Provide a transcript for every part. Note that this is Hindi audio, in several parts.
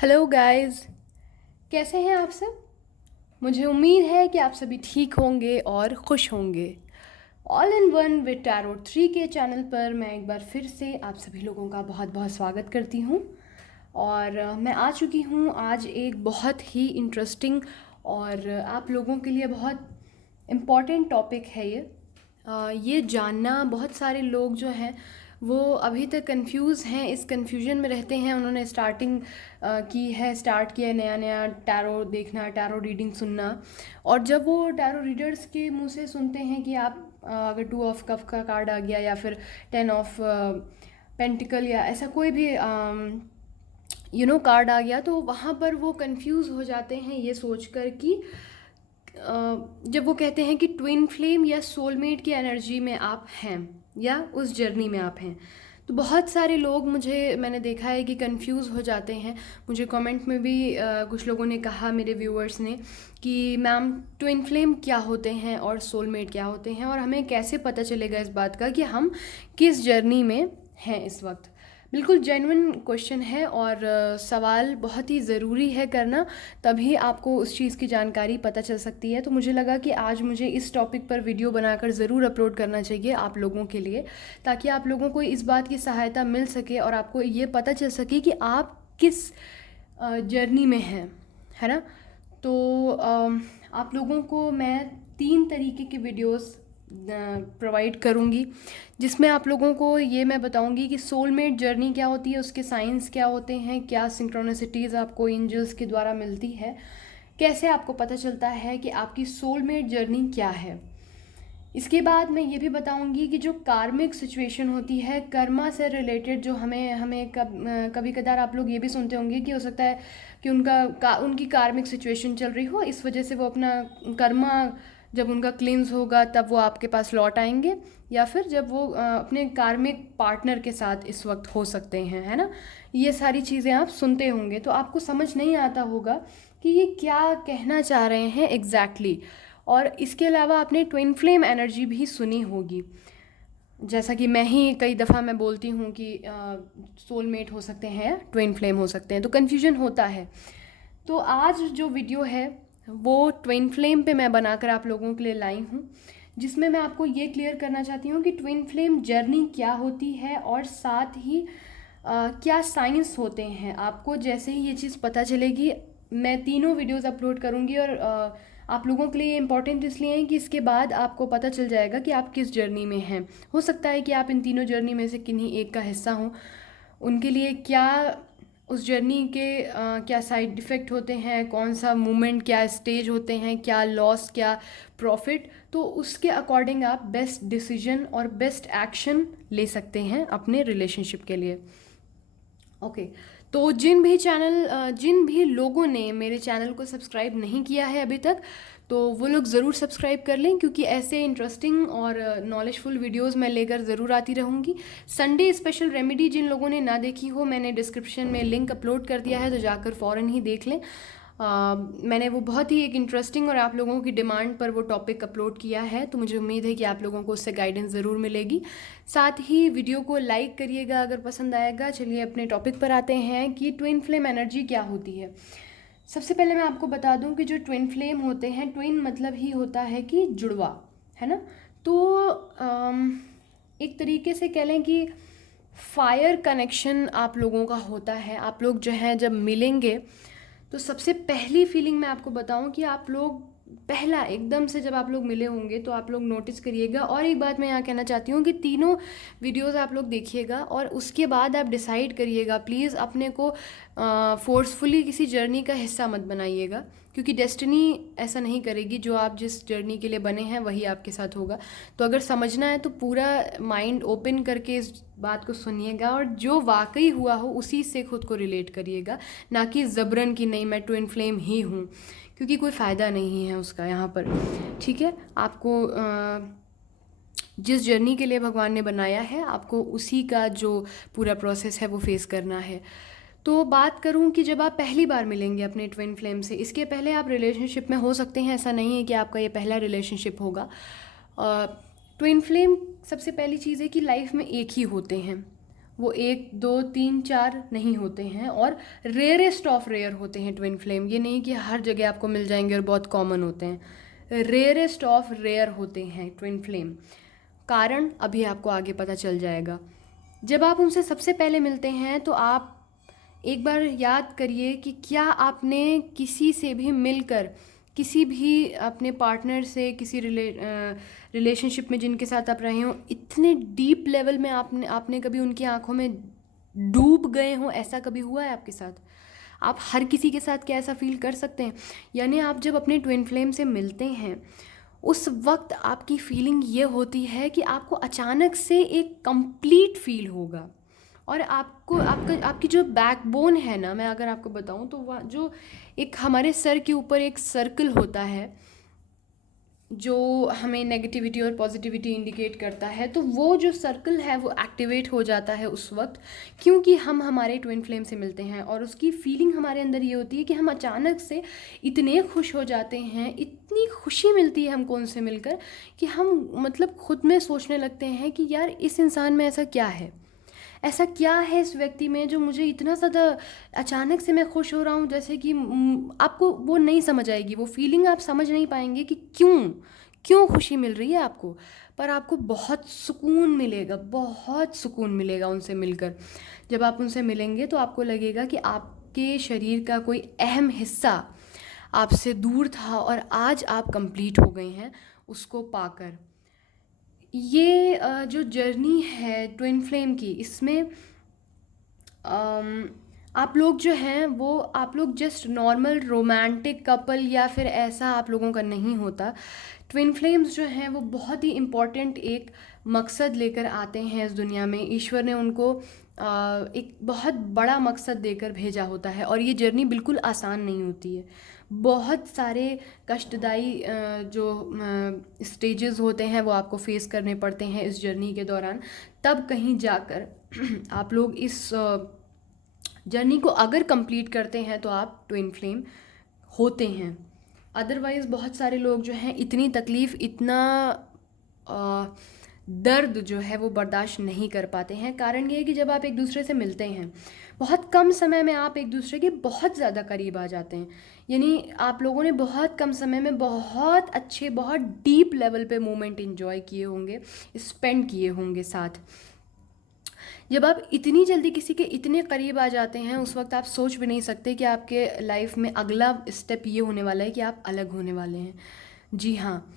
Hello guys. कैसे हैं आप सब? मुझे उम्मीद है कि आप सभी ठीक होंगे और खुश होंगे। All in one with tarot 3 के चैनल पर मैं एक बार फिर से आप सभी लोगों का बहुत बहुत स्वागत करती हूँ। और मैं आ चुकी हूँ आज एक बहुत ही इंटरेस्टिंग और आप लोगों के लिए बहुत इम्पॉर्टेंट टॉपिक है ये। ये जानना बहुत सारे लोग जो हैं वो अभी तक कंफ्यूज हैं, इस कंफ्यूजन में रहते हैं। उन्होंने स्टार्ट किया है नया नया टैरो देखना, टैरो रीडिंग सुनना। और जब वो टैरो रीडर्स के मुंह से सुनते हैं कि आप अगर 2 ऑफ कप का कार्ड आ गया या फिर 10 ऑफ पेंटिकल या ऐसा कोई भी कार्ड आ गया, तो वहाँ पर वो कंफ्यूज हो जाते हैं ये सोचकर कि जब वो कहते हैं कि ट्विन फ्लेम या सोलमेट की एनर्जी में आप हैं या उस जर्नी में आप हैं, तो बहुत सारे लोग मैंने देखा है कि कंफ्यूज हो जाते हैं। मुझे कमेंट में भी कुछ लोगों ने कहा, मेरे व्यूअर्स ने, कि मैम ट्विन फ्लेम क्या होते हैं और सोलमेट क्या होते हैं और हमें कैसे पता चलेगा इस बात का कि हम किस जर्नी में हैं इस वक्त। बिल्कुल जेन्युइन क्वेश्चन है और सवाल बहुत ही ज़रूरी है करना, तभी आपको उस चीज़ की जानकारी पता चल सकती है। तो मुझे लगा कि आज मुझे इस टॉपिक पर वीडियो बनाकर ज़रूर अपलोड करना चाहिए आप लोगों के लिए, ताकि आप लोगों को इस बात की सहायता मिल सके और आपको ये पता चल सके कि आप किस जर्नी में हैं, है ना। तो आप लोगों को मैं 3 तरीके के वीडियोस प्रोवाइड करूँगी, जिसमें आप लोगों को ये मैं बताऊँगी कि सोलमेट जर्नी क्या होती है, उसके साइंस क्या होते हैं, क्या सिंक्रोनिसिटीज़ आपको एंजल्स के द्वारा मिलती है, कैसे आपको पता चलता है कि आपकी सोलमेट जर्नी क्या है। इसके बाद मैं ये भी बताऊंगी कि जो कार्मिक सिचुएशन होती है, कर्मा से रिलेटेड, जो हमें हमें कभी कदार आप लोग ये भी सुनते होंगे कि हो सकता है कि उनकी कार्मिक सिचुएशन चल रही हो, इस वजह से वो अपना कर्मा जब उनका क्लींस होगा तब वो आपके पास लौट आएंगे, या फिर जब वो अपने कार्मिक पार्टनर के साथ इस वक्त हो सकते हैं, है ना। ये सारी चीज़ें आप सुनते होंगे तो आपको समझ नहीं आता होगा कि ये क्या कहना चाह रहे हैं एग्जैक्टली और इसके अलावा आपने ट्विन फ्लेम एनर्जी भी सुनी होगी, जैसा कि मैं ही कई दफ़ा मैं बोलती हूँ कि सोलमेट हो सकते हैं, ट्विन फ्लेम हो सकते हैं, तो कन्फ्यूजन होता है। तो आज जो वीडियो है वो ट्विन फ्लेम पे मैं बनाकर आप लोगों के लिए लाई हूँ, जिसमें मैं आपको ये क्लियर करना चाहती हूँ कि ट्विन फ्लेम जर्नी क्या होती है और साथ ही क्या साइंस होते हैं। आपको जैसे ही ये चीज़ पता चलेगी, मैं तीनों वीडियोस अपलोड करूँगी और आप लोगों के लिए इम्पॉर्टेंट इसलिए हैं कि इसके बाद आपको पता चल जाएगा कि आप किस जर्नी में हैं। हो सकता है कि आप इन तीनों जर्नी में से किन्हीं एक का हिस्सा हों, उनके लिए क्या उस जर्नी के क्या साइड इफ़ेक्ट होते हैं, कौन सा मूवमेंट, क्या स्टेज होते हैं, क्या लॉस, क्या प्रॉफिट, तो उसके अकॉर्डिंग आप बेस्ट डिसीजन और बेस्ट एक्शन ले सकते हैं अपने रिलेशनशिप के लिए। ओके। तो जिन भी लोगों ने मेरे चैनल को सब्सक्राइब नहीं किया है अभी तक, तो वो लोग ज़रूर सब्सक्राइब कर लें, क्योंकि ऐसे इंटरेस्टिंग और नॉलेजफुल वीडियोस मैं लेकर ज़रूर आती रहूँगी। संडे स्पेशल रेमेडी जिन लोगों ने ना देखी हो, मैंने डिस्क्रिप्शन में लिंक अपलोड कर दिया है, तो जाकर फ़ौरन ही देख लें। मैंने वो बहुत ही एक इंटरेस्टिंग और आप लोगों की डिमांड पर वो टॉपिक अपलोड किया है, तो मुझे उम्मीद है कि आप लोगों को उससे गाइडेंस ज़रूर मिलेगी। साथ ही वीडियो को लाइक करिएगा अगर पसंद आएगा। चलिए अपने टॉपिक पर आते हैं कि ट्विन फ्लेम एनर्जी क्या होती है। सबसे पहले मैं आपको बता दूं कि जो ट्विन फ्लेम होते हैं, ट्विन मतलब ही होता है कि जुड़वा, है ना। तो एक तरीके से कह लें कि फायर कनेक्शन आप लोगों का होता है। आप लोग जो हैं जब मिलेंगे, तो सबसे पहली फीलिंग मैं आपको बताऊं कि आप लोग पहला एकदम से जब आप लोग मिले होंगे तो आप लोग नोटिस करिएगा। और एक बात मैं यहाँ कहना चाहती हूँ कि तीनों वीडियोस आप लोग देखिएगा और उसके बाद आप डिसाइड करिएगा। प्लीज़ अपने को फोर्सफुली किसी जर्नी का हिस्सा मत बनाइएगा, क्योंकि डेस्टिनी ऐसा नहीं करेगी। जो आप जिस जर्नी के लिए बने हैं वही आपके साथ होगा। तो अगर समझना है तो पूरा माइंड ओपन करके इस बात को सुनिएगा और जो वाकई हुआ हो उसी से खुद को रिलेट करिएगा, ना कि ज़बरन कि नहीं मैं ट्विन फ्लेम ही हूँ, क्योंकि कोई फ़ायदा नहीं है उसका यहाँ पर। ठीक है, आपको जिस जर्नी के लिए भगवान ने बनाया है, आपको उसी का जो पूरा प्रोसेस है वो फेस करना है। तो बात करूं कि जब आप पहली बार मिलेंगे अपने ट्विन फ्लेम से, इसके पहले आप रिलेशनशिप में हो सकते हैं, ऐसा नहीं है कि आपका ये पहला रिलेशनशिप होगा। ट्विन फ्लेम सबसे पहली चीज़ है कि लाइफ में एक ही होते हैं, वो 1 2 3 4 नहीं होते हैं, और रेयरेस्ट ऑफ रेयर होते हैं ट्विन फ्लेम। ये नहीं कि हर जगह आपको मिल जाएंगे और बहुत कॉमन होते हैं, रेयरेस्ट ऑफ रेयर होते हैं ट्विन फ्लेम। कारण अभी आपको आगे पता चल जाएगा। जब आप उनसे सबसे पहले मिलते हैं तो आप एक बार याद करिए कि क्या आपने किसी से भी मिलकर, किसी भी अपने पार्टनर से, किसी रिलेशनशिप में जिनके साथ आप रहे हो, इतने डीप लेवल में आपने कभी उनकी आंखों में डूब गए हो? ऐसा कभी हुआ है आपके साथ? आप हर किसी के साथ क्या ऐसा फील कर सकते हैं? यानी आप जब अपने ट्विन फ्लेम से मिलते हैं उस वक्त आपकी फीलिंग ये होती है कि आपको अचानक से एक कंप्लीट फील होगा, और आपको आपकी जो बैकबोन है ना, मैं अगर आपको बताऊं तो वह जो एक हमारे सर के ऊपर एक सर्कल होता है जो हमें नेगेटिविटी और पॉजिटिविटी इंडिकेट करता है, तो वो जो सर्कल है वो एक्टिवेट हो जाता है उस वक्त, क्योंकि हम हमारे ट्विन फ्लेम से मिलते हैं। और उसकी फीलिंग हमारे अंदर ये होती है कि हम अचानक से इतने खुश हो जाते हैं, इतनी खुशी मिलती है हमको उनसे मिलकर, कि हम मतलब खुद में सोचने लगते हैं कि यार इस इंसान में ऐसा क्या है, ऐसा क्या है इस व्यक्ति में जो मुझे इतना ज़्यादा अचानक से मैं खुश हो रहा हूँ। जैसे कि आपको वो नहीं समझ आएगी, वो फीलिंग आप समझ नहीं पाएंगे कि क्यों क्यों खुशी मिल रही है आपको, पर आपको बहुत सुकून मिलेगा, बहुत सुकून मिलेगा उनसे मिलकर। जब आप उनसे मिलेंगे तो आपको लगेगा कि आपके शरीर का कोई अहम हिस्सा आपसे दूर था और आज आप कंप्लीट हो गए हैं उसको पाकर। ये जो जर्नी है ट्विन फ्लेम की, इसमें आप लोग जो हैं वो, आप लोग जस्ट नॉर्मल रोमांटिक कपल या फिर ऐसा आप लोगों का नहीं होता। ट्विन फ्लेम्स जो हैं वो बहुत ही इम्पॉर्टेंट एक मकसद लेकर आते हैं इस दुनिया में। ईश्वर ने उनको एक बहुत बड़ा मकसद देकर भेजा होता है, और ये जर्नी बिल्कुल आसान नहीं होती है। बहुत सारे कष्टदायी जो स्टेजेस होते हैं वो आपको फेस करने पड़ते हैं इस जर्नी के दौरान, तब कहीं जाकर आप लोग इस जर्नी को अगर कंप्लीट करते हैं तो आप ट्विन फ्लेम होते हैं। अदरवाइज़ बहुत सारे लोग जो हैं इतनी तकलीफ़, इतना दर्द जो है वो बर्दाश्त नहीं कर पाते हैं। कारण ये है कि जब आप एक दूसरे से मिलते हैं बहुत कम समय में आप एक दूसरे के बहुत ज़्यादा करीब आ जाते हैं। यानी आप लोगों ने बहुत कम समय में बहुत अच्छे, बहुत डीप लेवल पे मोमेंट एंजॉय किए होंगे, स्पेंड किए होंगे साथ। जब आप इतनी जल्दी किसी के इतने करीब आ जाते हैं उस वक्त आप सोच भी नहीं सकते कि आपके लाइफ में अगला स्टेप ये होने वाला है कि आप अलग होने वाले हैं। जी हाँ,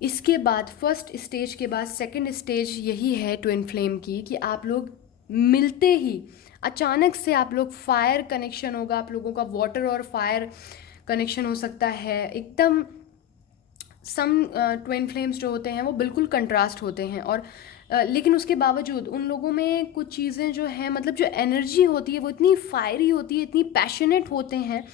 इसके बाद फर्स्ट स्टेज के बाद सेकंड स्टेज यही है ट्विन फ्लेम की, कि आप लोग मिलते ही अचानक से आप लोग फायर कनेक्शन होगा, आप लोगों का वाटर और फायर कनेक्शन हो सकता है एकदम। सम ट्विन फ्लेम्स जो होते हैं वो बिल्कुल कंट्रास्ट होते हैं, और लेकिन उसके बावजूद उन लोगों में कुछ चीज़ें जो हैं, मतलब जो एनर्जी होती है वो इतनी फायरी होती है, इतनी पैशनेट होते हैं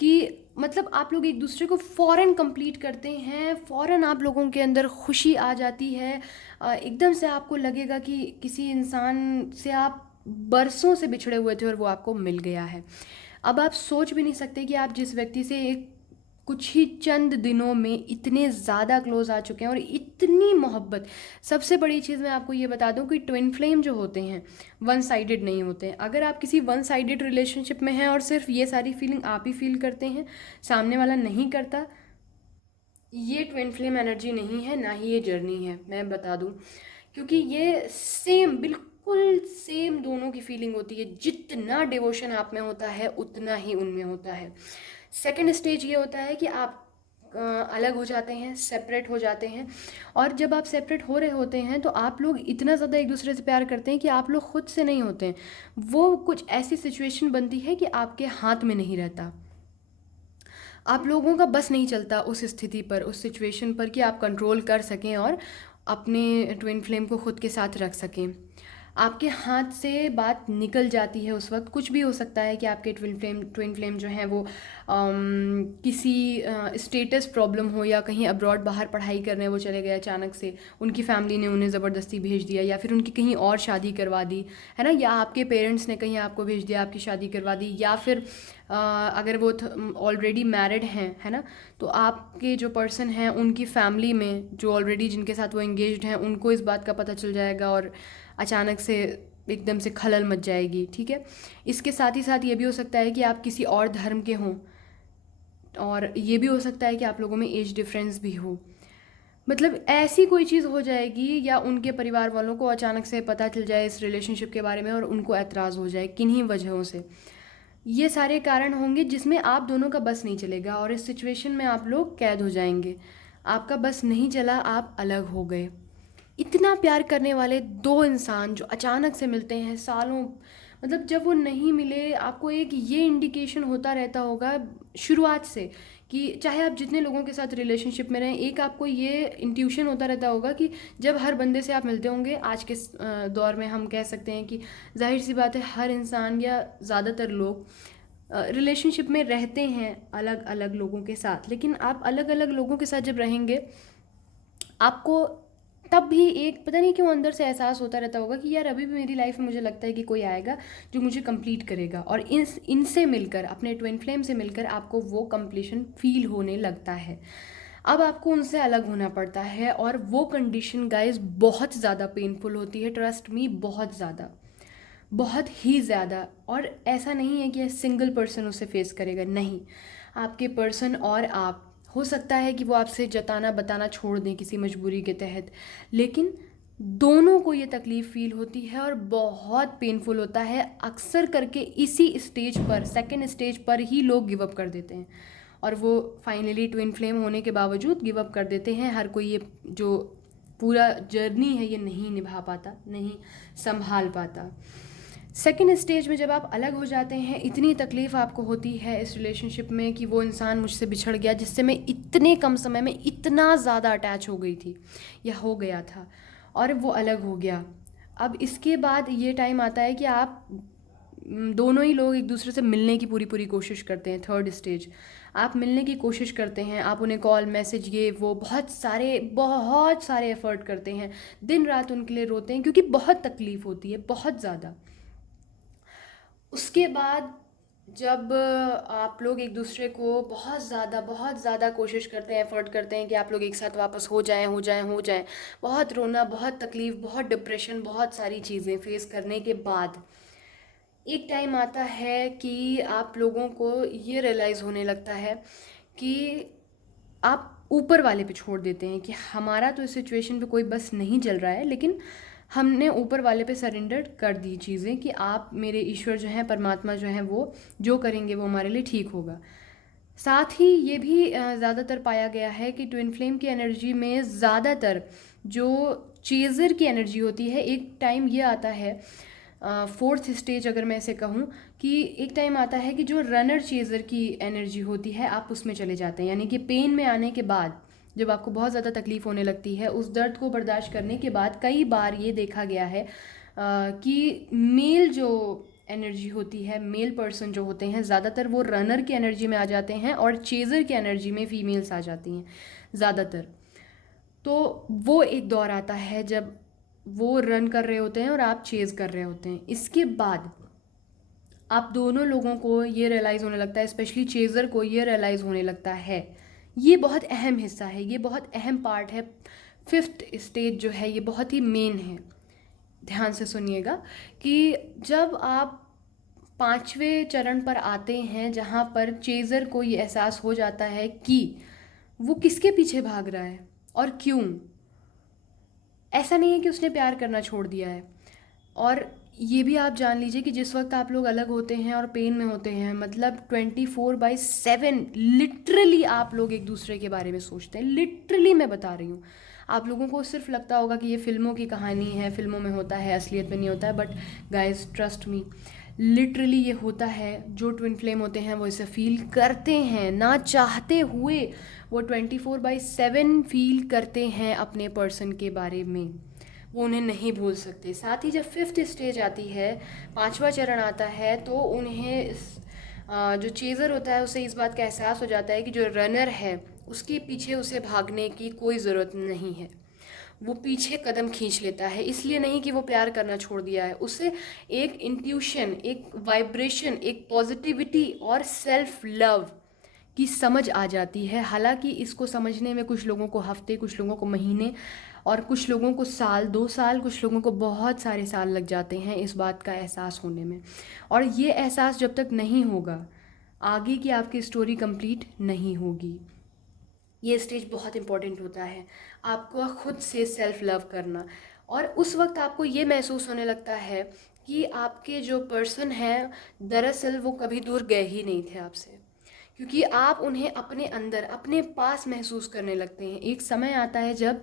कि मतलब आप लोग एक दूसरे को फ़ौरन कंप्लीट करते हैं, फ़ौरन आप लोगों के अंदर खुशी आ जाती है। एकदम से आपको लगेगा कि किसी इंसान से आप बरसों से बिछड़े हुए थे और वो आपको मिल गया है। अब आप सोच भी नहीं सकते कि आप जिस व्यक्ति से एक कुछ ही चंद दिनों में इतने ज़्यादा क्लोज आ चुके हैं और इतनी मोहब्बत। सबसे बड़ी चीज़ मैं आपको ये बता दूं कि ट्विन फ्लेम जो होते हैं वन साइडेड नहीं होते हैं। अगर आप किसी वन साइडेड रिलेशनशिप में हैं और सिर्फ ये सारी फीलिंग आप ही फील करते हैं, सामने वाला नहीं करता, ये ट्विन फ्लेम एनर्जी नहीं है, ना ही ये जर्नी है, मैं बता दूं। क्योंकि ये सेम, बिल्कुल सेम दोनों की फीलिंग होती है। जितना डिवोशन आप में होता है उतना ही उनमें होता है। सेकंड स्टेज ये होता है कि आप अलग हो जाते हैं, सेपरेट हो जाते हैं, और जब आप सेपरेट हो रहे होते हैं तो आप लोग इतना ज़्यादा एक दूसरे से प्यार करते हैं कि आप लोग खुद से नहीं होते हैं। वो कुछ ऐसी सिचुएशन बनती है कि आपके हाथ में नहीं रहता, आप लोगों का बस नहीं चलता उस स्थिति पर, उस सिचुएशन पर, कि आप कंट्रोल कर सकें और अपने ट्विन फ्लेम को खुद के साथ रख सकें। आपके हाथ से बात निकल जाती है उस वक्त। कुछ भी हो सकता है कि आपके ट्विन फ्लेम जो हैं वो किसी स्टेटस प्रॉब्लम हो, या कहीं अब्रॉड बाहर पढ़ाई करने वो चले गए अचानक से, उनकी फैमिली ने उन्हें ज़बरदस्ती भेज दिया, या फिर उनकी कहीं और शादी करवा दी है ना, या आपके पेरेंट्स ने कहीं आपको भेज दिया, आपकी शादी करवा दी, या फिर अगर वो ऑलरेडी मैरिड हैं है ना, तो आपके जो पर्सन हैं उनकी फैमिली में जो ऑलरेडी जिनके साथ वो एंगेज्ड हैं उनको इस बात का पता चल जाएगा और अचानक से एकदम से खलल मच जाएगी, ठीक है। इसके साथ ही साथ ये भी हो सकता है कि आप किसी और धर्म के हों, और ये भी हो सकता है कि आप लोगों में एज डिफरेंस भी हो। मतलब ऐसी कोई चीज़ हो जाएगी, या उनके परिवार वालों को अचानक से पता चल जाए इस रिलेशनशिप के बारे में और उनको एतराज़ हो जाए किन्हीं वजहों से। ये सारे कारण होंगे जिसमें आप दोनों का बस नहीं चलेगा, और इस सिचुएशन में आप लोग कैद हो जाएंगे। आपका बस नहीं चला, आप अलग हो गए। इतना प्यार करने वाले दो इंसान जो अचानक से मिलते हैं सालों, मतलब जब वो नहीं मिले, आपको एक ये इंडिकेशन होता रहता होगा शुरुआत से, कि चाहे आप जितने लोगों के साथ रिलेशनशिप में रहें, एक आपको ये इंट्यूशन होता रहता होगा कि जब हर बंदे से आप मिलते होंगे, आज के दौर में हम कह सकते हैं कि जाहिर सी बात है हर इंसान या ज़्यादातर लोग रिलेशनशिप में रहते हैं अलग अलग लोगों के साथ। लेकिन आप अलग अलग लोगों के साथ जब रहेंगे, आपको तब भी एक पता नहीं क्यों अंदर से एहसास होता रहता होगा कि यार अभी भी मेरी लाइफ में मुझे लगता है कि कोई आएगा जो मुझे कंप्लीट करेगा, और इनसे मिलकर, अपने ट्विन फ्लेम से मिलकर आपको वो कंप्लीशन फील होने लगता है। अब आपको उनसे अलग होना पड़ता है, और वो कंडीशन गाइस बहुत ज़्यादा पेनफुल होती है, ट्रस्ट मी, बहुत ज़्यादा, बहुत ही ज़्यादा। और ऐसा नहीं है कि सिंगल पर्सन उसे फेस करेगा, नहीं, आपके पर्सन और आप, हो सकता है कि वो आपसे जताना बताना छोड़ दें किसी मजबूरी के तहत, लेकिन दोनों को ये तकलीफ़ फील होती है और बहुत पेनफुल होता है। अक्सर करके इसी स्टेज पर, सेकंड स्टेज पर ही लोग गिव अप कर देते हैं, और वो फाइनली ट्विन फ्लेम होने के बावजूद गिव अप कर देते हैं। हर कोई ये जो पूरा जर्नी है ये नहीं निभा पाता, नहीं संभाल पाता। सेकेंड स्टेज में जब आप अलग हो जाते हैं, इतनी तकलीफ़ आपको होती है इस रिलेशनशिप में कि वो इंसान मुझसे बिछड़ गया जिससे मैं इतने कम समय में इतना ज़्यादा अटैच हो गई थी या हो गया था, और वो अलग हो गया। अब इसके बाद ये टाइम आता है कि आप दोनों ही लोग एक दूसरे से मिलने की पूरी पूरी कोशिश करते हैं। थर्ड स्टेज, आप मिलने की कोशिश करते हैं, आप उन्हें कॉल मैसेज ये वो बहुत सारे एफ़र्ट करते हैं, दिन रात उनके लिए रोते हैं, क्योंकि बहुत तकलीफ़ होती है, बहुत ज़्यादा। उसके बाद जब आप लोग एक दूसरे को बहुत ज़्यादा कोशिश करते हैं, एफ़र्ट करते हैं कि आप लोग एक साथ वापस हो जाएं, बहुत रोना, बहुत तकलीफ़, बहुत डिप्रेशन, बहुत सारी चीज़ें फेस करने के बाद एक टाइम आता है कि आप लोगों को ये रियलाइज़ होने लगता है कि आप ऊपर वाले पे छोड़ देते हैं कि हमारा तो इस सिचुएशन पे कोई बस नहीं चल रहा है, लेकिन हमने ऊपर वाले पे सरेंडर कर दी चीज़ें कि आप मेरे ईश्वर जो हैं, परमात्मा जो हैं, वो जो करेंगे वो हमारे लिए ठीक होगा। साथ ही ये भी ज़्यादातर पाया गया है कि ट्विन फ्लेम की एनर्जी में ज़्यादातर जो चेज़र की एनर्जी होती है, एक टाइम ये आता है, फोर्थ स्टेज अगर मैं ऐसे कहूँ, कि एक टाइम आता है कि जो रनर चेज़र की एनर्जी होती है आप उसमें चले जाते हैं। यानी कि पेन में आने के बाद जब आपको बहुत ज़्यादा तकलीफ़ होने लगती है, उस दर्द को बर्दाश्त करने के बाद कई बार ये देखा गया है कि मेल जो एनर्जी होती है, मेल पर्सन जो होते हैं, ज़्यादातर वो रनर की एनर्जी में आ जाते हैं, और चेज़र की एनर्जी में फीमेल्स आ जाती हैं ज़्यादातर। तो वो एक दौर आता है जब वो रन कर रहे होते हैं और आप चेज़ कर रहे होते हैं। इसके बाद आप दोनों लोगों को ये रियलाइज़ होने लगता है, स्पेशली चेज़र को ये रियलाइज़ होने लगता है, ये बहुत अहम हिस्सा है, ये बहुत अहम पार्ट है। फिफ्थ स्टेज जो है ये बहुत ही मेन है, ध्यान से सुनिएगा, कि जब आप पांचवें चरण पर आते हैं जहाँ पर चेज़र को ये एहसास हो जाता है कि वो किसके पीछे भाग रहा है और क्यों। ऐसा नहीं है कि उसने प्यार करना छोड़ दिया है। और ये भी आप जान लीजिए कि जिस वक्त आप लोग अलग होते हैं और पेन में होते हैं, मतलब 24/7 लिटरली आप लोग एक दूसरे के बारे में सोचते हैं। लिटरली मैं बता रही हूँ, आप लोगों को सिर्फ लगता होगा कि ये फिल्मों की कहानी है, फिल्मों में होता है, असलियत में नहीं होता है, but guys trust me, literally ये होता है। जो ट्विन फ्लेम होते हैं वो इसे फील करते हैं, ना चाहते हुए वो 24/7 फील करते हैं अपने पर्सन के बारे में, वो उन्हें नहीं भूल सकते। साथ ही जब फिफ्थ स्टेज आती है, पांचवा चरण आता है, तो उन्हें जो चेज़र होता है उसे इस बात का एहसास हो जाता है कि जो रनर है उसके पीछे उसे भागने की कोई ज़रूरत नहीं है। वो पीछे कदम खींच लेता है, इसलिए नहीं कि वो प्यार करना छोड़ दिया है, उसे एक इंट्यूशन, एक वाइब्रेशन, एक पॉजिटिविटी और सेल्फ लव की समझ आ जाती है। हालांकि इसको समझने में कुछ लोगों को हफ्ते, कुछ लोगों को महीने और कुछ लोगों को साल, 2 साल, कुछ लोगों को बहुत सारे साल लग जाते हैं इस बात का एहसास होने में। और ये एहसास जब तक नहीं होगा, आगे की आपकी स्टोरी कंप्लीट नहीं होगी। ये स्टेज बहुत इंपॉर्टेंट होता है, आपको खुद से सेल्फ लव करना। और उस वक्त आपको ये महसूस होने लगता है कि आपके जो पर्सन हैं दरअसल वो कभी दूर गए ही नहीं थे आपसे, क्योंकि आप उन्हें अपने अंदर, अपने पास महसूस करने लगते हैं। एक समय आता है जब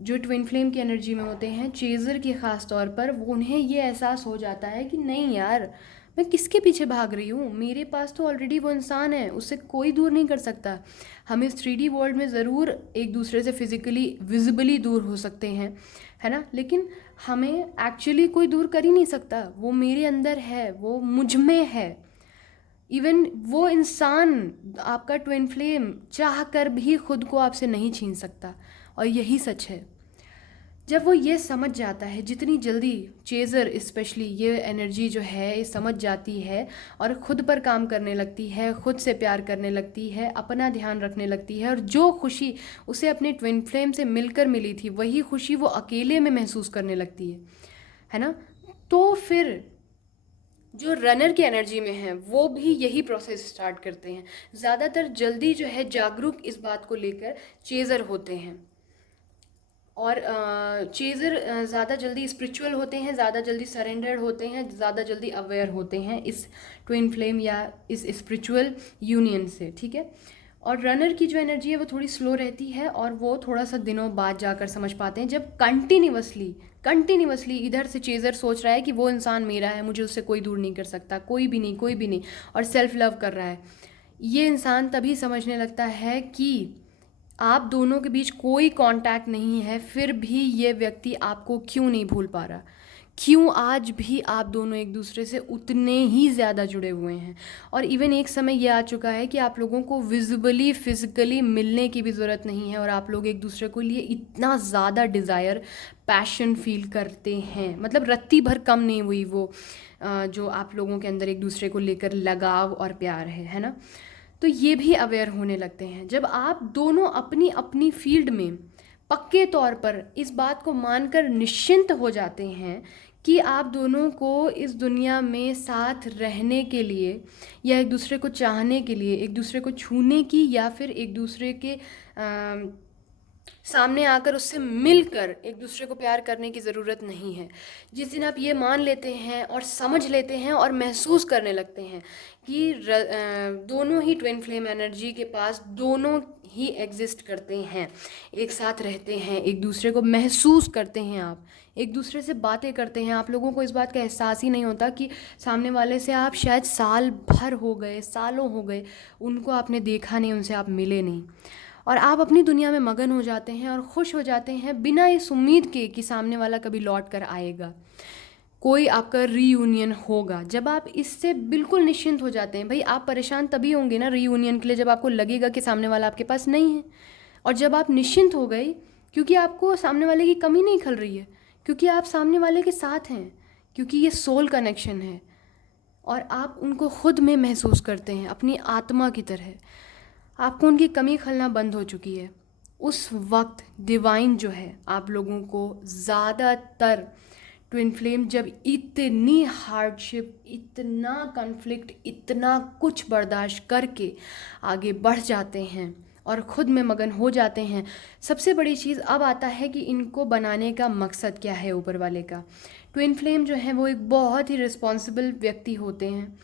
जो ट्विन फ्लेम की एनर्जी में होते हैं, चेज़र के ख़ास तौर पर, वो उन्हें ये एहसास हो जाता है कि नहीं यार, मैं किसके पीछे भाग रही हूँ, मेरे पास तो ऑलरेडी वो इंसान है, उससे कोई दूर नहीं कर सकता। हम इस 3D वर्ल्ड में ज़रूर एक दूसरे से फिज़िकली विजिबली दूर हो सकते हैं, है ना, लेकिन हमें एक्चुअली कोई दूर कर ही नहीं सकता। वो मेरे अंदर है, वो मुझ में है। इवन वो इंसान, आपका ट्विन फ्लेम, चाह कर भी खुद को आपसे नहीं छीन सकता। और यही सच है। जब वो ये समझ जाता है, जितनी जल्दी चेज़र स्पेशली ये एनर्जी जो है ये समझ जाती है और ख़ुद पर काम करने लगती है, ख़ुद से प्यार करने लगती है, अपना ध्यान रखने लगती है, और जो खुशी उसे अपने ट्विन फ्लेम से मिलकर मिली थी वही खुशी वो अकेले में महसूस करने लगती है ना। तो फिर जो रनर की एनर्जी में हैं वो भी यही प्रोसेस स्टार्ट करते हैं। ज़्यादातर जल्दी जो है जागरूक इस बात को लेकर चेज़र होते हैं, और चेज़र ज़्यादा जल्दी स्पिरिचुअल होते हैं, ज़्यादा जल्दी सरेंडर्ड होते हैं, ज़्यादा जल्दी अवेयर होते हैं इस ट्विन फ्लेम या इस स्पिरिचुअल यूनियन से, ठीक है। और रनर की जो एनर्जी है वो थोड़ी स्लो रहती है, और वो थोड़ा सा दिनों बाद जाकर समझ पाते हैं, जब कंटिन्यूअसली इधर से चेज़र सोच रहा है कि वो इंसान मेरा है, मुझे उससे कोई दूर नहीं कर सकता, कोई भी नहीं, कोई भी नहीं, और सेल्फ लव कर रहा है। ये इंसान तभी समझने लगता है कि आप दोनों के बीच कोई कांटेक्ट नहीं है, फिर भी ये व्यक्ति आपको क्यों नहीं भूल पा रहा, क्यों आज भी आप दोनों एक दूसरे से उतने ही ज़्यादा जुड़े हुए हैं। और इवन एक समय ये आ चुका है कि आप लोगों को विजिबली, फिज़िकली मिलने की भी ज़रूरत नहीं है, और आप लोग एक दूसरे को लिए इतना ज़्यादा डिज़ायर, पैशन फील करते हैं, मतलब रत्ती भर कम नहीं हुई वो जो आप लोगों के अंदर एक दूसरे को लेकर लगाव और प्यार है ना। तो ये भी अवेयर होने लगते हैं जब आप दोनों अपनी अपनी फील्ड में पक्के तौर पर इस बात को मानकर निश्चिंत हो जाते हैं कि आप दोनों को इस दुनिया में साथ रहने के लिए, या एक दूसरे को चाहने के लिए, एक दूसरे को छूने की, या फिर एक दूसरे के सामने आकर उससे मिलकर एक दूसरे को प्यार करने की ज़रूरत नहीं है। जिस दिन आप ये मान लेते हैं और समझ लेते हैं और महसूस करने लगते हैं कि दोनों ही ट्विन फ्लेम एनर्जी के पास दोनों ही एग्जिस्ट करते हैं, एक साथ रहते हैं, एक दूसरे को महसूस करते हैं, आप एक दूसरे से बातें करते हैं, आप लोगों को इस बात का एहसास ही नहीं होता कि सामने वाले से आप शायद साल भर हो गए, सालों हो गए, उनको आपने देखा नहीं, उनसे आप मिले नहीं, और आप अपनी दुनिया में मगन हो जाते हैं और खुश हो जाते हैं बिना इस उम्मीद के कि सामने वाला कभी लौट कर आएगा, कोई आपका रीयूनियन होगा। जब आप इससे बिल्कुल निश्चिंत हो जाते हैं, भाई आप परेशान तभी होंगे ना रीयूनियन के लिए जब आपको लगेगा कि सामने वाला आपके पास नहीं है, और जब आप निश्चिंत हो गए क्योंकि आपको सामने वाले की कमी नहीं खल रही है, क्योंकि आप सामने वाले के साथ हैं, क्योंकि ये सोल कनेक्शन है और आप उनको खुद में महसूस करते हैं अपनी आत्मा की तरह, आपको उनकी कमी खलना बंद हो चुकी है। उस वक्त डिवाइन जो है आप लोगों को ज़्यादातर ट्विन फ्लेम जब इतनी हार्डशिप, इतना कॉन्फ्लिक्ट, इतना कुछ बर्दाश्त करके आगे बढ़ जाते हैं और ख़ुद में मगन हो जाते हैं। सबसे बड़ी चीज़ अब आता है कि इनको बनाने का मकसद क्या है ऊपर वाले का। ट्विन फ्लेम जो है वो एक बहुत ही रिस्पॉन्सिबल व्यक्ति होते हैं,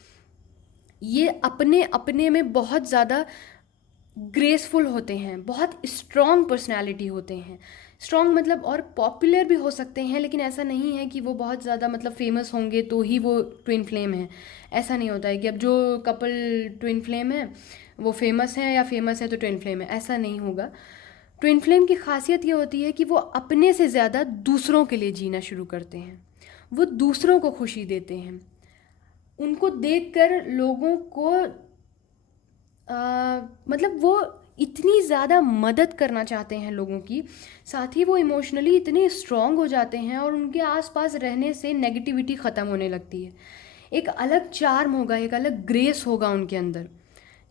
ये अपने अपने में बहुत ज़्यादा ग्रेसफुल होते हैं, बहुत स्ट्रॉन्ग पर्सनालिटी होते हैं। स्ट्रॉन्ग मतलब और पॉपुलर भी हो सकते हैं, लेकिन ऐसा नहीं है कि वो बहुत ज़्यादा मतलब फेमस होंगे तो ही वो ट्विन फ्लेम है। ऐसा नहीं होता है कि अब जो कपल ट्विन फ्लेम है वो फेमस है या फेमस है तो ट्विन फ्लेम है, ऐसा नहीं होगा। ट्विन फ्लेम की खासियत ये होती है कि वो अपने से ज़्यादा दूसरों के लिए जीना शुरू करते हैं, वो दूसरों को खुशी देते हैं। उनको देखकर लोगों को मतलब वो इतनी ज़्यादा मदद करना चाहते हैं लोगों की, साथ ही वो इमोशनली इतने स्ट्रॉन्ग हो जाते हैं और उनके आसपास रहने से नेगेटिविटी ख़त्म होने लगती है। एक अलग चार्म होगा, एक अलग ग्रेस होगा उनके अंदर,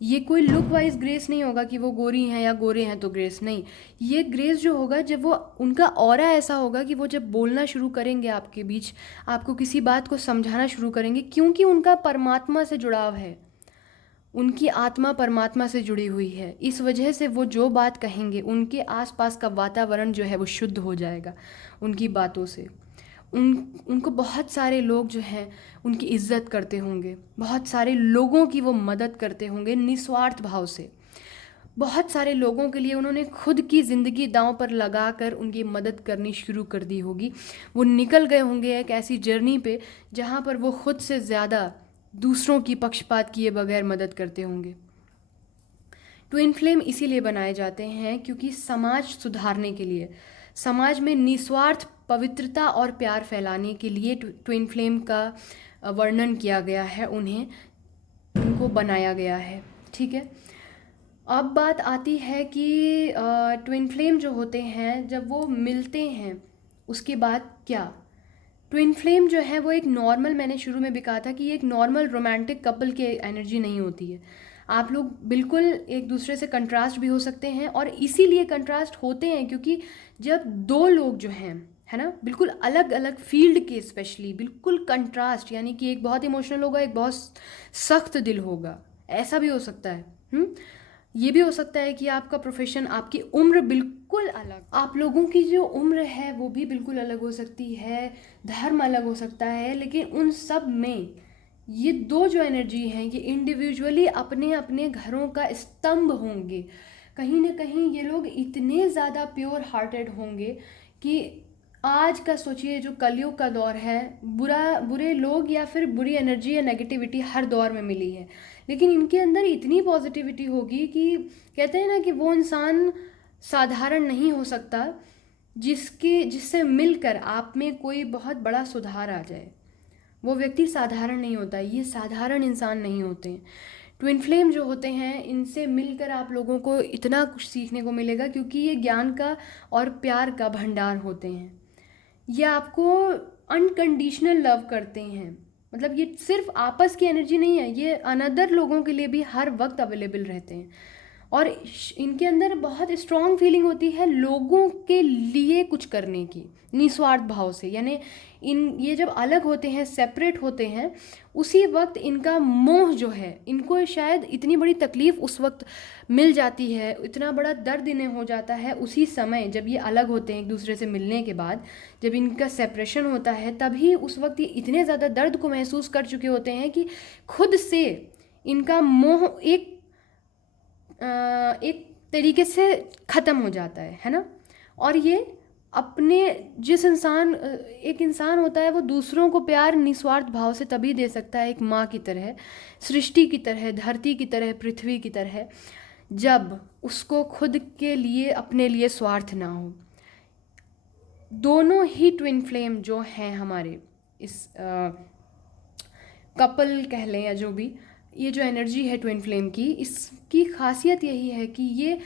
ये कोई लुक वाइज ग्रेस नहीं होगा कि वो गोरी हैं या गोरे हैं तो ग्रेस नहीं। ये ग्रेस जो होगा जब वो उनका ऑरा ऐसा होगा कि वो जब बोलना शुरू करेंगे आपके बीच, आपको किसी बात को समझाना शुरू करेंगे, क्योंकि उनका परमात्मा से जुड़ाव है, उनकी आत्मा परमात्मा से जुड़ी हुई है। इस वजह से वो जो बात कहेंगे उनके आसपास का वातावरण जो है वो शुद्ध हो जाएगा उनकी बातों से। उनको बहुत सारे लोग जो हैं उनकी इज्जत करते होंगे, बहुत सारे लोगों की वो मदद करते होंगे निस्वार्थ भाव से। बहुत सारे लोगों के लिए उन्होंने खुद की ज़िंदगी दांव पर लगा कर उनकी मदद करनी शुरू कर दी होगी। वो निकल गए होंगे एक ऐसी जर्नी पे जहाँ पर वो खुद से ज़्यादा दूसरों की पक्षपात किए बगैर मदद करते होंगे। ट्विन फ्लेम इसीलिए बनाए जाते हैं क्योंकि समाज सुधारने के लिए, समाज में निस्वार्थ पवित्रता और प्यार फैलाने के लिए ट्विन फ्लेम का वर्णन किया गया है, उनको बनाया गया है। ठीक है, अब बात आती है कि ट्विन फ्लेम जो होते हैं जब वो मिलते हैं उसके बाद क्या। ट्विन फ्लेम जो है वो एक नॉर्मल, मैंने शुरू में भी कहा था कि ये एक नॉर्मल रोमांटिक कपल की एनर्जी नहीं होती है। आप लोग बिल्कुल एक दूसरे से कंट्रास्ट भी हो सकते हैं, और इसीलिए कंट्रास्ट होते हैं क्योंकि जब दो लोग जो हैं, है ना, बिल्कुल अलग अलग फील्ड के, स्पेशली बिल्कुल कंट्रास्ट, यानी कि एक बहुत इमोशनल होगा, एक बहुत सख्त दिल होगा, ऐसा भी हो सकता है। ये भी हो सकता है कि आपका प्रोफेशन, आपकी उम्र बिल्कुल अलग, आप लोगों की जो उम्र है वो भी बिल्कुल अलग हो सकती है, धर्म अलग हो सकता है, लेकिन उन सब में ये दो जो एनर्जी हैं ये इंडिविजुअली अपने अपने घरों का स्तंभ होंगे। कहीं ना कहीं ये लोग इतने ज़्यादा प्योर हार्टेड होंगे कि आज का सोचिए, जो कलयुग का दौर है, बुरे लोग या फिर बुरी एनर्जी या नेगेटिविटी हर दौर में मिली है, लेकिन इनके अंदर इतनी पॉजिटिविटी होगी कि कहते हैं ना कि वो इंसान साधारण नहीं हो सकता जिससे मिलकर आप में कोई बहुत बड़ा सुधार आ जाए। वो व्यक्ति साधारण नहीं होता, ये साधारण इंसान नहीं होते हैं। ट्विन फ्लेम जो होते हैं इनसे मिलकर आप लोगों को इतना कुछ सीखने को मिलेगा, क्योंकि ये ज्ञान का और प्यार का भंडार होते हैं। ये आपको अनकंडीशनल लव करते हैं, मतलब ये सिर्फ आपस की एनर्जी नहीं है, ये अनदर लोगों के लिए भी हर वक्त अवेलेबल रहते हैं। और इनके अंदर बहुत स्ट्रॉन्ग फीलिंग होती है लोगों के लिए कुछ करने की, निस्वार्थ भाव से। यानी ये जब अलग होते हैं, सेपरेट होते हैं, उसी वक्त इनका मोह जो है, इनको शायद इतनी बड़ी तकलीफ़ उस वक्त मिल जाती है, इतना बड़ा दर्द इन्हें हो जाता है उसी समय जब ये अलग होते हैं एक दूसरे से मिलने के बाद। जब इनका सेपरेशन होता है तभी उस वक्त ये इतने ज़्यादा दर्द को महसूस कर चुके होते हैं कि खुद से इनका मोह एक तरीके से ख़त्म हो जाता है ना। और ये अपने एक इंसान होता है वो दूसरों को प्यार निस्वार्थ भाव से तभी दे सकता है, एक माँ की तरह, सृष्टि की तरह, धरती की तरह, पृथ्वी की तरह, जब उसको खुद के लिए, अपने लिए स्वार्थ ना हो। दोनों ही ट्विन फ्लेम जो हैं हमारे इस कपल कह लें या जो भी, ये जो एनर्जी है ट्विन फ्लेम की, इसकी खासियत यही है कि ये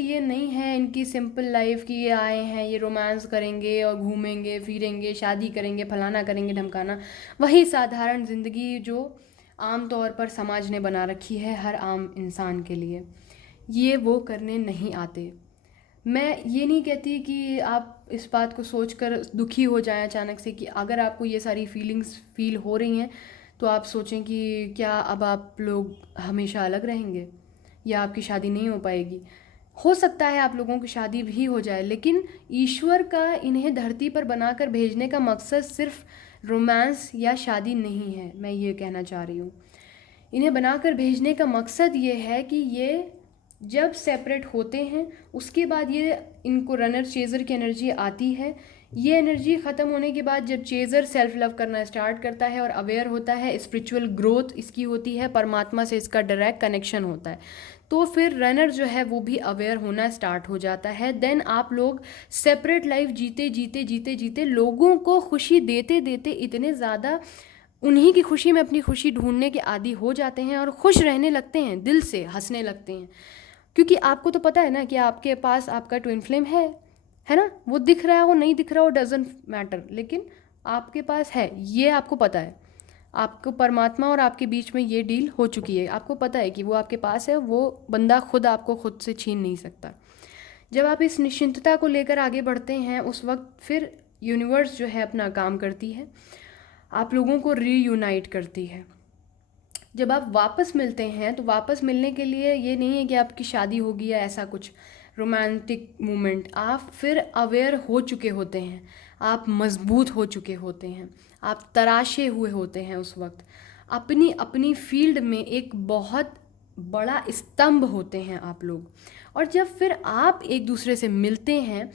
ये नहीं है इनकी सिंपल लाइफ कि ये आए हैं, ये रोमांस करेंगे और घूमेंगे फिरेंगे, शादी करेंगे, फलाना करेंगे, ढमकाना, वही साधारण ज़िंदगी जो आम तौर पर समाज ने बना रखी है हर आम इंसान के लिए, ये वो करने नहीं आते। मैं ये नहीं कहती कि आप इस बात को सोचकर दुखी हो जाएं अचानक से, कि अगर आपको ये सारी फीलिंग्स फील हो रही हैं तो आप सोचें कि क्या अब आप लोग हमेशा अलग रहेंगे या आपकी शादी नहीं हो पाएगी। हो सकता है आप लोगों की शादी भी हो जाए, लेकिन ईश्वर का इन्हें धरती पर बनाकर भेजने का मकसद सिर्फ रोमांस या शादी नहीं है। मैं ये कहना चाह रही हूँ, इन्हें बनाकर भेजने का मकसद ये है कि ये जब सेपरेट होते हैं उसके बाद ये इनको रनर चेज़र की एनर्जी आती है। ये एनर्जी ख़त्म होने के बाद जब चेज़र सेल्फ लव करना स्टार्ट करता है और अवेयर होता है, स्पिरिचुअल ग्रोथ इसकी होती है, परमात्मा से इसका डायरेक्ट कनेक्शन होता है, तो फिर रनर जो है वो भी अवेयर होना स्टार्ट हो जाता है। देन आप लोग सेपरेट लाइफ जीते जीते जीते जीते लोगों को खुशी देते देते इतने ज़्यादा उन्हीं की खुशी में अपनी खुशी ढूंढने के आदी हो जाते हैं और खुश रहने लगते हैं, दिल से हंसने लगते हैं। क्योंकि आपको तो पता है ना कि आपके पास आपका ट्विन फ्लेम है ना, वो दिख रहा है वो नहीं दिख रहा, वो डजेंट मैटर, लेकिन आपके पास है, ये आपको पता है। आपको परमात्मा और आपके बीच में ये डील हो चुकी है, आपको पता है कि वो आपके पास है, वो बंदा खुद आपको खुद से छीन नहीं सकता। जब आप इस निश्चिंतता को लेकर आगे बढ़ते हैं उस वक्त फिर यूनिवर्स जो है अपना काम करती है, आप लोगों को रीयूनाइट करती है। जब आप वापस मिलते हैं तो वापस मिलने के लिए ये नहीं है कि आपकी शादी होगी या ऐसा कुछ रोमांटिक मोमेंट, आप फिर अवेयर हो चुके होते हैं, आप मजबूत हो चुके होते हैं, आप तराशे हुए होते हैं उस वक्त, अपनी अपनी फील्ड में एक बहुत बड़ा स्तंभ होते हैं आप लोग। और जब फिर आप एक दूसरे से मिलते हैं,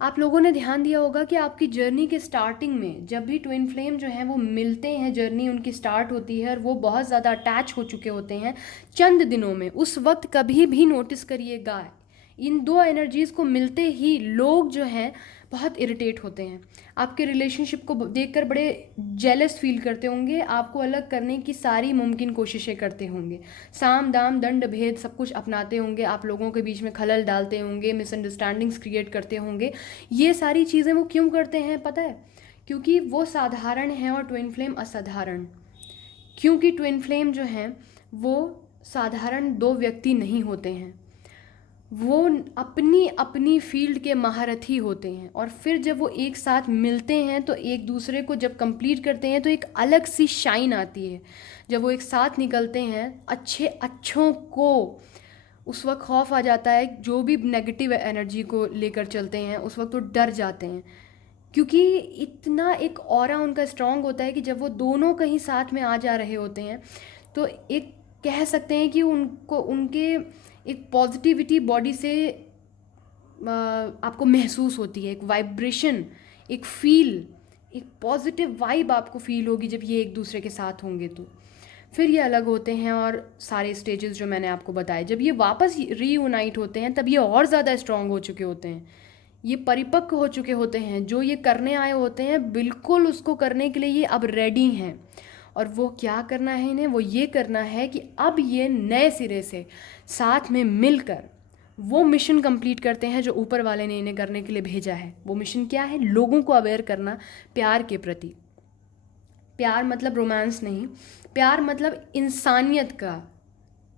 आप लोगों ने ध्यान दिया होगा कि आपकी जर्नी के स्टार्टिंग में जब भी ट्विन फ्लेम जो हैं वो मिलते हैं, जर्नी उनकी स्टार्ट होती है और वो बहुत ज़्यादा अटैच हो चुके होते हैं चंद दिनों में, उस वक्त कभी भी नोटिस करिएगा इन दो एनर्जीज़ को मिलते ही लोग जो हैं बहुत इरिटेट होते हैं, आपके रिलेशनशिप को देखकर बड़े जेलस फील करते होंगे, आपको अलग करने की सारी मुमकिन कोशिशें करते होंगे, साम दाम दंड भेद सब कुछ अपनाते होंगे, आप लोगों के बीच में खलल डालते होंगे, मिसअंडरस्टैंडिंग्स क्रिएट करते होंगे। ये सारी चीज़ें वो क्यों करते हैं पता है? क्योंकि वो साधारण हैं और ट्विन फ्लेम असाधारण। क्योंकि ट्विन फ्लेम जो हैं वो साधारण दो व्यक्ति नहीं होते हैं, वो अपनी अपनी फील्ड के महारथी होते हैं। और फिर जब वो एक साथ मिलते हैं तो एक दूसरे को जब कंप्लीट करते हैं तो एक अलग सी शाइन आती है। जब वो एक साथ निकलते हैं अच्छों को उस वक्त खौफ आ जाता है, जो भी नेगेटिव एनर्जी को लेकर चलते हैं उस वक्त वो डर जाते हैं, क्योंकि इतना एक ऑरा उनका स्ट्रांग होता है कि जब वो दोनों कहीं साथ में आ जा रहे होते हैं तो एक कह सकते हैं कि उनको उनके एक पॉजिटिविटी बॉडी से आपको महसूस होती है, एक वाइब्रेशन, एक फील, एक पॉजिटिव वाइब आपको फील होगी जब ये एक दूसरे के साथ होंगे। तो फिर ये अलग होते हैं और सारे स्टेजेस जो मैंने आपको बताए, जब ये वापस रीयूनाइट होते हैं तब ये और ज़्यादा स्ट्रांग हो चुके होते हैं, ये परिपक्व हो चुके होते हैं, जो ये करने आए होते हैं बिल्कुल उसको करने के लिए ये अब रेडी हैं। और वो क्या करना है इन्हें? वो ये करना है कि अब ये नए सिरे से साथ में मिलकर वो मिशन कंप्लीट करते हैं जो ऊपर वाले ने इन्हें करने के लिए भेजा है। वो मिशन क्या है? लोगों को अवेयर करना प्यार के प्रति। प्यार मतलब रोमांस नहीं, प्यार मतलब इंसानियत का,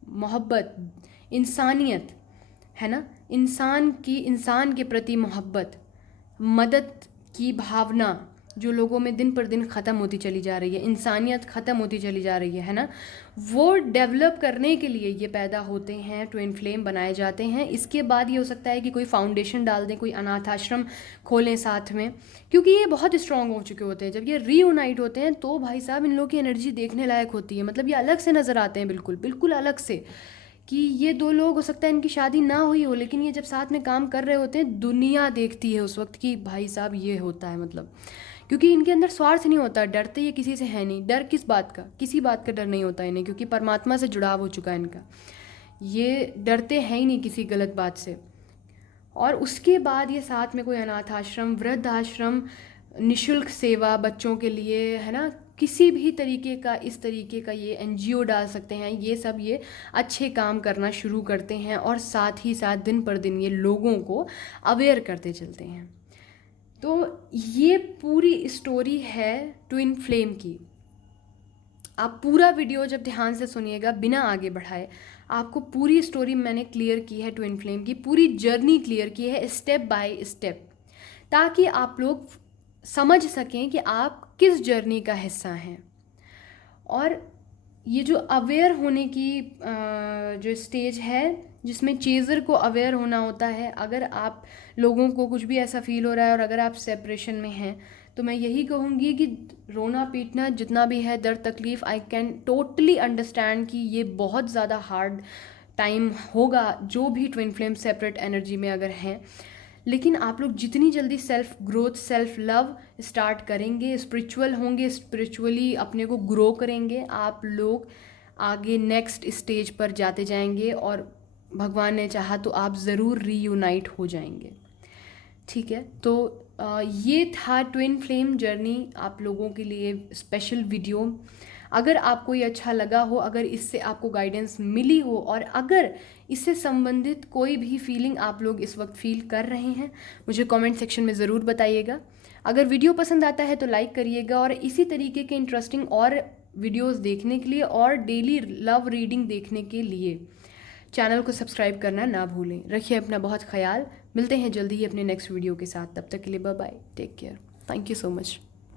मोहब्बत, इंसानियत है ना, इंसान के प्रति मोहब्बत, मदद की भावना जो लोगों में दिन पर दिन ख़त्म होती चली जा रही है, इंसानियत ख़त्म होती चली जा रही है ना, वो डेवलप करने के लिए ये पैदा होते हैं, ट्विन फ्लेम बनाए जाते हैं। इसके बाद ये हो सकता है कि कोई फाउंडेशन डाल दें, कोई अनाथ आश्रम खोलें साथ में, क्योंकि ये बहुत स्ट्रांग हो चुके होते हैं। जब ये रीयूनाइट होते हैं तो भाई साहब इन लोगों की एनर्जी देखने लायक होती है, मतलब ये अलग से नज़र आते हैं, बिल्कुल बिल्कुल अलग से, कि ये दो लोग हो सकता है इनकी शादी ना हुई हो, लेकिन ये जब साथ में काम कर रहे होते हैं दुनिया देखती है उस वक्त कि भाई साहब ये होता है, मतलब क्योंकि इनके अंदर स्वार्थ नहीं होता, डरते ये किसी से है नहीं। डर किस बात का? किसी बात का डर नहीं होता इन्हें, क्योंकि परमात्मा से जुड़ाव हो चुका है इनका, ये डरते हैं ही नहीं किसी गलत बात से। और उसके बाद ये साथ में कोई अनाथ आश्रम, वृद्ध आश्रम, निशुल्क सेवा बच्चों के लिए, है ना, किसी भी तरीके का, इस तरीके का ये एनजीओ डाल सकते हैं, ये सब ये अच्छे काम करना शुरू करते हैं और साथ ही साथ दिन पर दिन ये लोगों को अवेयर करते चलते हैं। तो ये पूरी स्टोरी है ट्विन फ्लेम की। आप पूरा वीडियो जब ध्यान से सुनिएगा बिना आगे बढ़ाए, आपको पूरी स्टोरी मैंने क्लियर की है, ट्विन फ्लेम की पूरी जर्नी क्लियर की है स्टेप बाय स्टेप, ताकि आप लोग समझ सकें कि आप किस जर्नी का हिस्सा हैं। और ये जो अवेयर होने की जो स्टेज है जिसमें चेज़र को अवेयर होना होता है, अगर आप लोगों को कुछ भी ऐसा फील हो रहा है और अगर आप सेपरेशन में हैं तो मैं यही कहूँगी कि रोना पीटना जितना भी है, दर्द तकलीफ़, आई कैन टोटली अंडरस्टैंड कि ये बहुत ज़्यादा हार्ड टाइम होगा जो भी ट्विन फ्लेम सेपरेट एनर्जी में अगर हैं। लेकिन आप लोग जितनी जल्दी self growth, self love start करेंगे, स्पिरिचुअल होंगे, स्पिरिचुअली अपने को ग्रो करेंगे, आप लोग आगे नेक्स्ट स्टेज पर जाते जाएंगे और भगवान ने चाहा तो आप ज़रूर रीयूनाइट हो जाएंगे। ठीक है, तो ये था ट्विन फ्लेम जर्नी आप लोगों के लिए स्पेशल वीडियो। अगर आपको ये अच्छा लगा हो, अगर इससे आपको गाइडेंस मिली हो और अगर इससे संबंधित कोई भी फीलिंग आप लोग इस वक्त फील कर रहे हैं, मुझे कमेंट सेक्शन में ज़रूर बताइएगा। अगर वीडियो पसंद आता है तो लाइक करिएगा और इसी तरीके के इंटरेस्टिंग और वीडियोस देखने के लिए और डेली लव रीडिंग देखने के लिए चैनल को सब्सक्राइब करना ना भूलें। रखिए अपना बहुत ख्याल। मिलते हैं जल्दी ही अपने नेक्स्ट वीडियो के साथ। तब तक के लिए bye bye, take care, thank you so much.